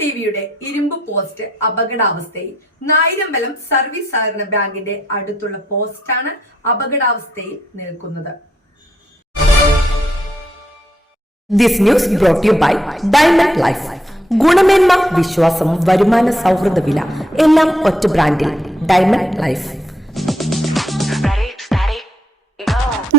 ടിവിയുടെ ഇരുമ്പ് post അപകടാവസ്ഥയിൽ. Nayarambalam service സഹകരണ ബാങ്കിന്റെ അടുത്തുള്ള പോസ്റ്റാണ് അപകടാവസ്ഥയിൽ നിൽക്കുന്നത്. This news brought you by Diamond Life. ഗുണമേന്മ, വിശ്വാസം, വരുമാന സൗഹൃദ വില എല്ലാം ഒറ്റ ബ്രാൻഡിൽ. Diamond Life.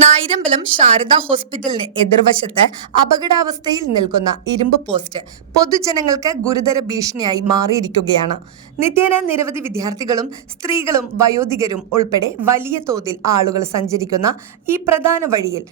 നായിരമ്പലം ശാരദ ഹോസ്പിറ്റലിന് എതിർവശത്ത് അപകടാവസ്ഥയിൽ നിൽക്കുന്ന ഇരുമ്പ് പോസ്റ്റ് പൊതുജനങ്ങൾക്ക് ഗുരുതര ഭീഷണിയായി മാറിയിരിക്കുകയാണ്. നിത്യേന നിരവധി വിദ്യാർത്ഥികളും സ്ത്രീകളും വയോധികരും ഉൾപ്പെടെ വലിയ തോതിൽ ആളുകൾ സഞ്ചരിക്കുന്ന ഈ പ്രധാന വഴിയിൽ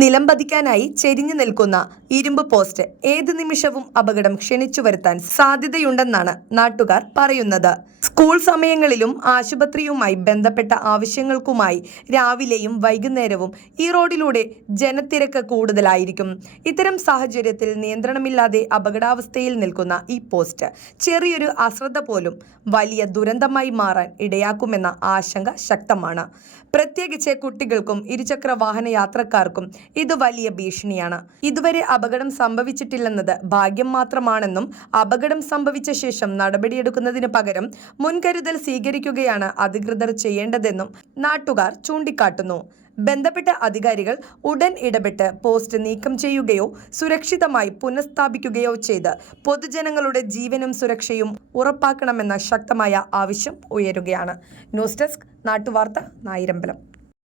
നിലംപതിക്കാനായി ചെരിഞ്ഞു നിൽക്കുന്ന ഇരുമ്പ് പോസ്റ്റ് ഏത് നിമിഷവും അപകടം ക്ഷണിച്ചു വരുത്താൻ സാധ്യതയുണ്ടെന്നാണ് നാട്ടുകാർ പറയുന്നത്. സ്കൂൾ സമയങ്ങളിലും ആശുപത്രിയുമായി ബന്ധപ്പെട്ട ആവശ്യങ്ങൾക്കുമായി രാവിലെയും വൈകുന്നേരവും ഈ റോഡിലൂടെ ജനത്തിരക്ക് കൂടുതലായിരിക്കും. ഇത്തരം സാഹചര്യത്തിൽ നിയന്ത്രണമില്ലാതെ അപകടാവസ്ഥയിൽ നിൽക്കുന്ന ഈ പോസ്റ്റ് ചെറിയൊരു അശ്രദ്ധ പോലും വലിയ ദുരന്തമായി മാറാൻ ഇടയാക്കുമെന്ന ആശങ്ക ശക്തമാണ്. പ്രത്യേകിച്ച് കുട്ടികൾക്കും ഇരുചക്ര വാഹന യാത്രക്കാർക്കും ഇത് വലിയ ഭീഷണിയാണ്. ഇതുവരെ അപകടം സംഭവിച്ചിട്ടില്ലെന്നത് ഭാഗ്യം മാത്രമാണെന്നും അപകടം സംഭവിച്ച ശേഷം നടപടിയെടുക്കുന്നതിന് പകരം മുൻകരുതൽ സ്വീകരിക്കുകയാണ് അധികൃതർ ചെയ്യേണ്ടതെന്നും നാട്ടുകാർ ചൂണ്ടിക്കാട്ടുന്നു. ബന്ധപ്പെട്ട അധികാരികൾ ഉടൻ ഇടപെട്ട് പോസ്റ്റ് നീക്കം ചെയ്യുകയോ സുരക്ഷിതമായി പുനഃസ്ഥാപിക്കുകയോ ചെയ്ത് പൊതുജനങ്ങളുടെ ജീവനും സുരക്ഷയും ഉറപ്പാക്കണമെന്ന ശക്തമായ ആവശ്യം ഉയരുകയാണ്. ന്യൂസ് ഡെസ്ക് നാട്ടുവാർത്ത, നായിരമ്പലം.